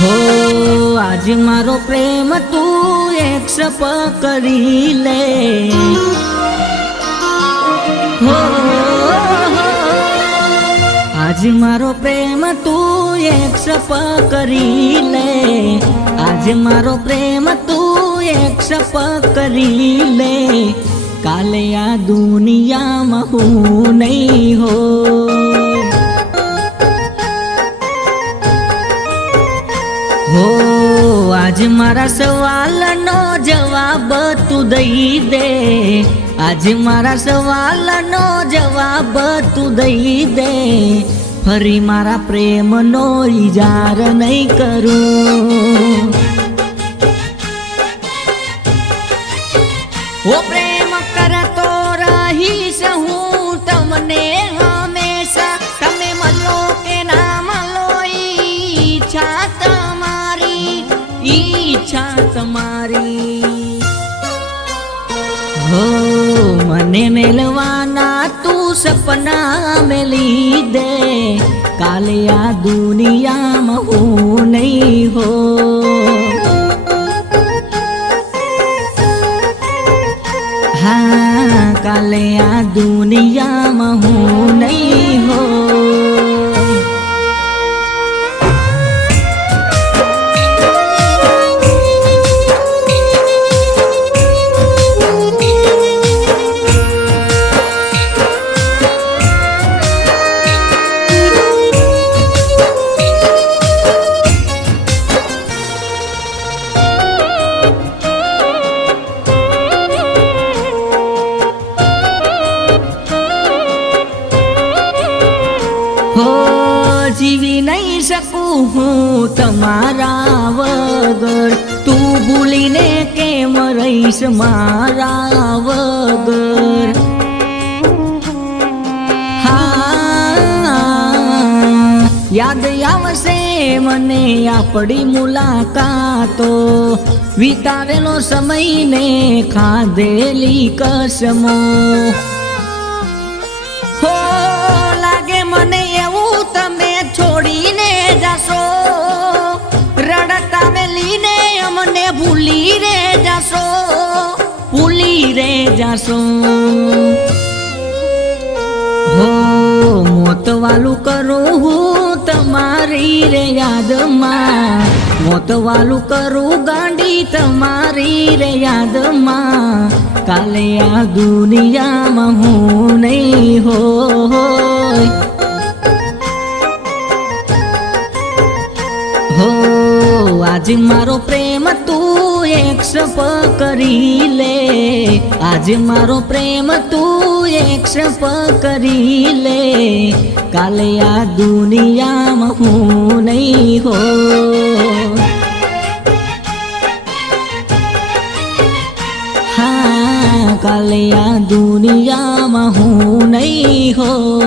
हो आज मारो प्रेम तू एक सप करी ले हो आज मारो प्रेम तू एक सप करी ले आज मारो प्रेम तू एक सप करी ले काले आ दुनिया में हूँ नहीं हो हो आज मारा सवाल नो जवाब तू दई दे आज मारा सवाल नो जवाब तू दई दे फरी मारा प्रेम नो इजार नहीं करूं वो प्रेम करतो रहीश हूँ तमने हमेशा तमे मलो के ना मलो इच्छा तुम्हारी हो मने मेलवाना तू सपना में ली दे काले आ दुनिया में हूँ नहीं हो हाँ काले आ दुनिया में हूँ नहीं हो जीवी नहीं सकूं हूँ तमारा वगर तू भूलीने के मरईस मारा वगर हाँ याद आवशे मने आपड़ी मुलाकातो वितावेलो समय ने खाधेली कसमो हो लागे मने एवं तमे छोड़ीने जाशो रड़ता में लीने अमने भूली रे जाशो हो मोत वालू करूँ हूँ तमारी रे याद मां मोत वालू करूँ गांडी तमारी रे याद मां काले आ दुनिया में हूँ नहीं हो हो आज मारो प्रेम तू एक सप करी ले आज मारो प्रेम तू एक सप करी ले काले आ दुनिया में हूँ नहीं हो हाँ काले आ दुनिया में हूँ नहीं हो।